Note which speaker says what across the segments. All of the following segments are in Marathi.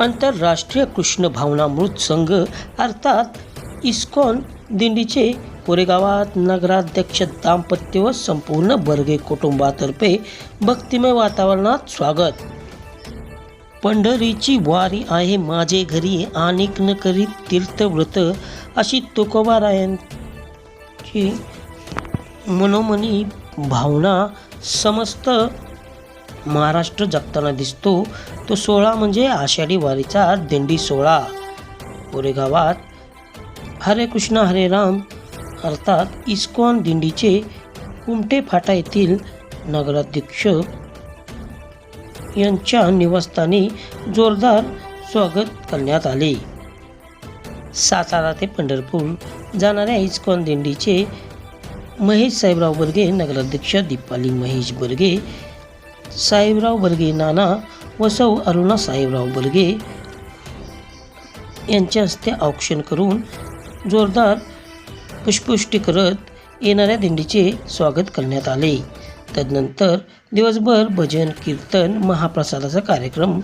Speaker 1: आंतरराष्ट्रीय कृष्ण भावनामृत संघ अर्थात इस्कॉन दिंडीचे कोरेगावात नगराध्यक्ष दाम्पत्य व संपूर्ण बर्गे कुटुंबातर्फे भक्तिमय वातावरणात स्वागत. पंढरीची वारी आहे माझे घरी आणिक न करीत तीर्थव्रत अशी तुकोबारायांची मनोमनी भावना समस्त महाराष्ट्र जगताना दिसतो तो सोहळा म्हणजे आषाढी वारीचा दिंडी सोहळा. कोरेगावात हरे कृष्ण हरे राम अर्थात इस्कॉन दिंडीचे कुमटे फाटा येथील नगराध्यक्ष यांच्या निवासस्थानी जोरदार स्वागत करण्यात आले. सातारा ते पंढरपूर जाणाऱ्या इस्कॉन दिंडीचे महेश साहेबराव बर्गे नगराध्यक्ष दीपाली महेश बर्गे साहेबराव बर्गे नाना व सौ अरुणा साहेबराव बर्गे यांच्या हस्ते औक्षण करून जोरदार पुष्पुष्टी करत येणाऱ्या दिंडीचे स्वागत करण्यात आले. तदनंतर दिवसभर भजन कीर्तन महाप्रसादाचा कार्यक्रम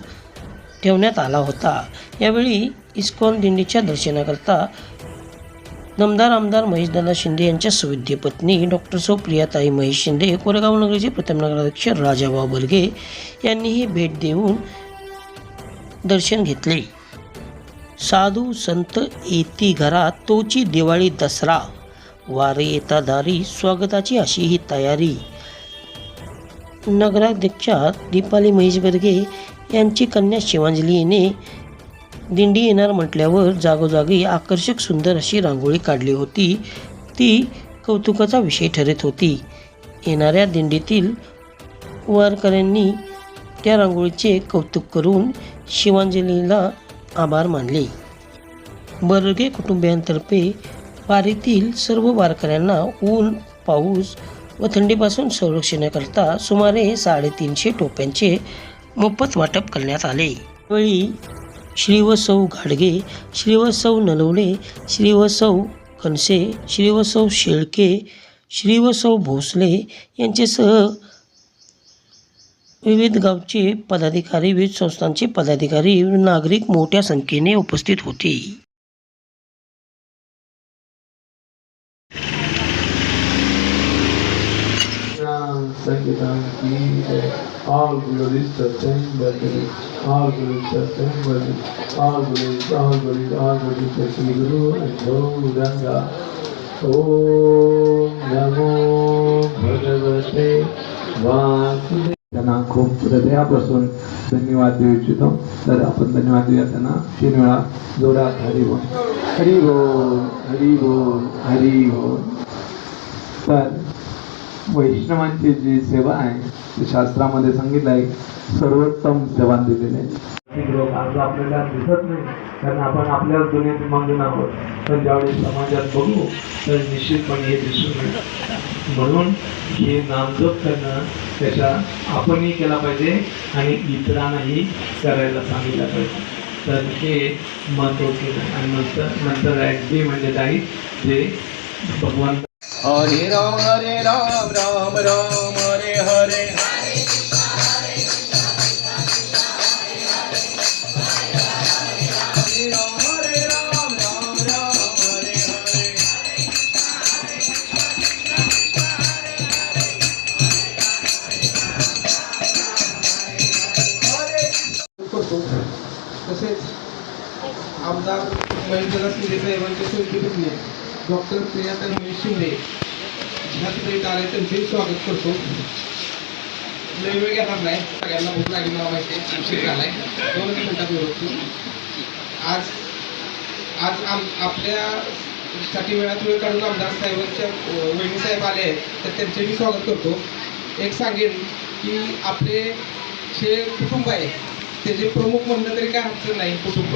Speaker 1: ठेवण्यात आला होता. यावेळी इस्कॉन दिंडीच्या दर्शनाकरता दमदार आमदार महेशदादा शिंदे यांच्या सुविद्य पत्नी डॉक्टर सौप्रियाताई महेश शिंदे कोरेगाव नगरचे प्रथम नगराध्यक्ष राजाभाऊ बर्गे यांनीही भेट देऊन दर्शन घेतले. साधू संत येती घरात तोची दिवाळी दसरा. वारे येता दारी स्वागताची अशी ही तयारी. नगराध्यक्षा दीपाली महेश बर्गे यांची कन्या शिवांजली दिंडी येणार म्हटल्यावर जागोजागी आकर्षक सुंदर अशी रांगोळी काढली होती. ती कौतुकाचा विषय ठरत होती. येणाऱ्या दिंडीतील वारकऱ्यांनी त्या रांगोळीचे कौतुक करून शिवांजलीला आभार मानले. बर्गे कुटुंबियांतर्फे वारीतील सर्व वारकऱ्यांना ऊन पाऊस व थंडीपासून संरक्षणाकरता सुमारे साडेतीनशे टोप्यांचे मोफत वाटप करण्यात आले. यावेळी श्रीवसौ घाडगे श्रीवसौ नलवडे श्रीवसव कनसे श्रीवसौ शेळके श्रीवसौ भोसले यांच्यासह विविध गावचे पदाधिकारी विविध संस्थांचे पदाधिकारी नागरिक मोठ्या संख्येने उपस्थित होते.
Speaker 2: All glories sustain Bhagavad All glories sustain Bhagavad All glories, all glories, all glories to Sri Guru and Gauranga. Om Namo Bhagavate Vasudevaya. त्यांना खूप हृदयापासून धन्यवाद देऊ इच्छितो तर आपण धन्यवाद देऊया त्यांना तीन वेळा जोरात हरी बोल हरी बोल हरी बोल हरी बोल तर वैष्णवांची जी सेवा आहे ती शास्त्रामध्ये सांगितलं आहे सर्वोत्तम सेवा दिलेली आहे लोक आज आपल्याला दिसत नाही कारण आपण आपल्या दुनियेत मग्न आहोत. पण ज्यावेळी समाजात बघू तर निश्चितपणे हे दिसून येईल. म्हणून हे नामजप करणं त्याच्या आपणही केला पाहिजे आणि इतरांनाही करायला सांगितलं पाहिजे. तर हे महत्त्वाचे आणि नंतर नंतर डी म्हणजे काही जे भगवान
Speaker 3: हरे राम हरे राम राम राम हरे हरे हरे राम हरे राम राम राम हरे हरे
Speaker 4: करतो तसेच आमदार महेंद्र शिंदे साहेबांच्या सोयीपत्नी डॉक्टर प्रियाताई महेश शिंदे ह्या तिथे इथं आले त्यांचेही स्वागत करतो. लय वेळ घेणार नाही. सगळ्यांना भूक लागली मला माहिती आहे. उशीर झालाय. दोनच मिनिटात आज आज आम आपल्यासाठी वेळात वेळ काढून आमदार साहेबांच्या वहिनी साहेब आले आहेत तर त्यांचे मी स्वागत करतो. एक सांगेन की आपले जे कुटुंब आहे त्याचे प्रमुख म्हणलं तरी काय अडचण नाही कुटुंब.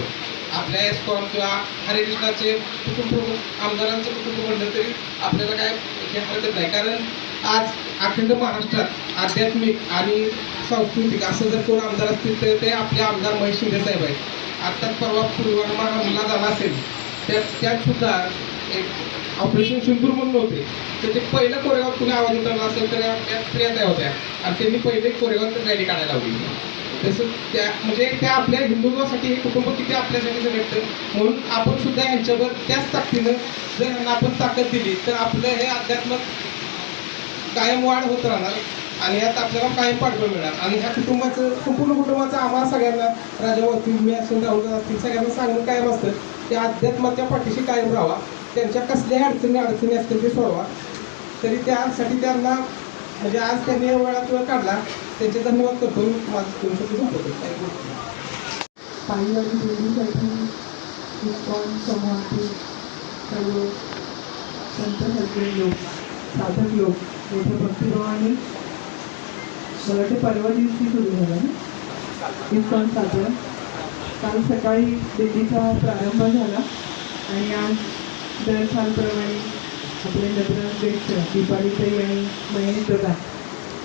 Speaker 4: आपल्या एस्कॉन किंवा हरे कृष्णाचे कुटुंब प्रमुख आमदारांचं कुटुंब म्हणलं तरी आपल्याला काय हे हरकत नाही. कारण आज अखंड महाराष्ट्रात आध्यात्मिक आणि सांस्कृतिक असं जर कोण आमदार असतील तर ते आपले आमदार महेश शिंदे साहेब आहेत. आत्ताच परवा पुलवामा हमला झाला असेल त्या त्यात सुद्धा एक ऑपरेशन सिंदूर म्हणून होते. तर ते पहिलं कोरेगाव कुणी आवाज उतरला असेल तर त्या प्रियता होत्या. आणि त्यांनी पहिले कोरेगाव रॅली काढायला लावली. तसं त्या म्हणजे त्या आपल्या हिंदुत्वासाठी हे कुटुंब किती आपल्यासाठी भेटतं म्हणून आपण सुद्धा यांच्यावर त्याच ताकदीनं जर यांना आपण ताकद दिली तर आपलं हे अध्यात्म कायम वाढ होत राहणार आणि यात आपल्याला कायम पाठबळ मिळणार. आणि ह्या कुटुंबाचं संपूर्ण कुटुंबाचं आम्हाला सगळ्यांना राजा असतील मी असेल राहुल असतील सगळ्यांना सांगणं कायम असतं की अध्यात्माच्या पाठीशी कायम राहावा त्यांच्या कसल्याही अडचणी अडचणी असतील ते सोडवा. तरी त्यासाठी त्यांना म्हणजे आज त्यांनी या वेळात वेळ काढला त्याचे धन्यवाद करतो मी माझं करू शकतो संपवतो. थँक्यू
Speaker 5: देवीसाठी समूहातील सर्व संत सज्जन लोक साधक लोक मोठ्या भक्तिभावाने मला परवा दिवशी सुरू झाला ना? इस्कॉन साधन काल सकाळी दिल्लीचा प्रारंभ झाला आणि आज दर सालप्रमाणे आपले नगराध्यक्ष दीपाळीताई आणि महेश दादा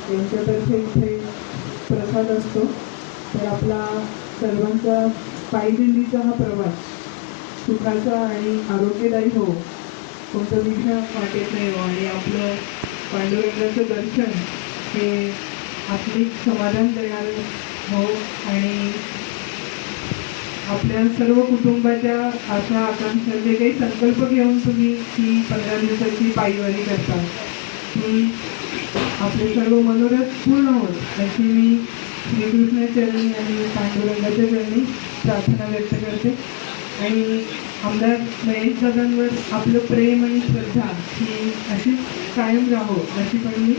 Speaker 5: यांच्यातर्फे इथे प्रसाद असतो. तर आपला सर्वांचा पायदिंडीचा हा प्रवास सुखाचा आणि आरोग्यदायी हो कोणतं विघ्न वाटेत नाही हो. आणि आपलं पांडुरंगाचं दर्शन हे आत्मिक समाधान देणारं हो आणि आपल्या सर्व कुटुंबाच्या आशा आकांक्षा जे काही संकल्प घेऊन तुम्ही ही पंधरा दिवसाची पायवारी करता ती आपले सर्व मनोरथ पूर्ण होत अशी मी श्रीकृष्ण चरणी आणि पांडुरंगाच्या चरणी प्रार्थना व्यक्त करते. आणि आमदार महेश दादांवर आपलं प्रेम आणि श्रद्धा ही अशीच कायम राहो अशी पण मी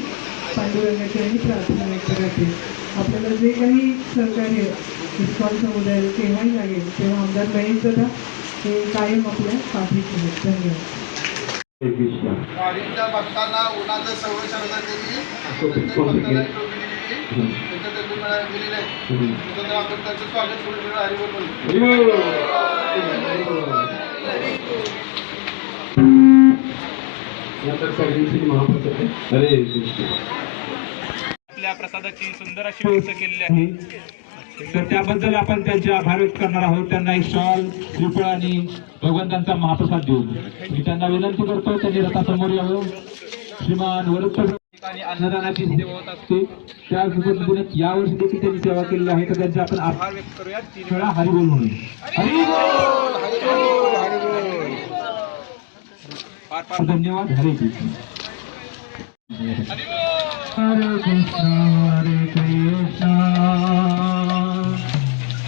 Speaker 5: पांडुरंगाची आणि प्रार्थना व्यक्त करते. आपल्याला जे काही सहकार्य इस्कॉन समुदायाला केव्हाही लागेल तेव्हा आमदार महेश दादा हे कायम आपल्या पाठीशी आहेत. धन्यवाद.
Speaker 3: वारीच्या भक्तांना उन्हाचं दिलेली आहे. आपण त्यांचं स्वागत करून
Speaker 6: आपल्या प्रसादाची सुंदर अशी व्यक्त केलेली आहे.
Speaker 7: तर त्याबद्दल आपण त्यांचे आभार व्यक्त करणार आहोत. त्यांना एक शॉल श्रीफळ आणि भगवंतांचा महाप्रसाद देऊन. मी त्यांना विनंती करतो त्यांनी रथासमोर यावं. श्रीमान वरुण आणि अन्नदानाची सेवा होत असते. त्याच पद्धतीने यावर्षी देखील त्यांनी सेवा केलेली आहे. तर त्यांचे आपण आभार व्यक्त करूया तीन वेळा हरिबोल म्हणून. फार धन्यवाद. हरे कृष्ण. हरे कृष्ण हरे कृष्ण.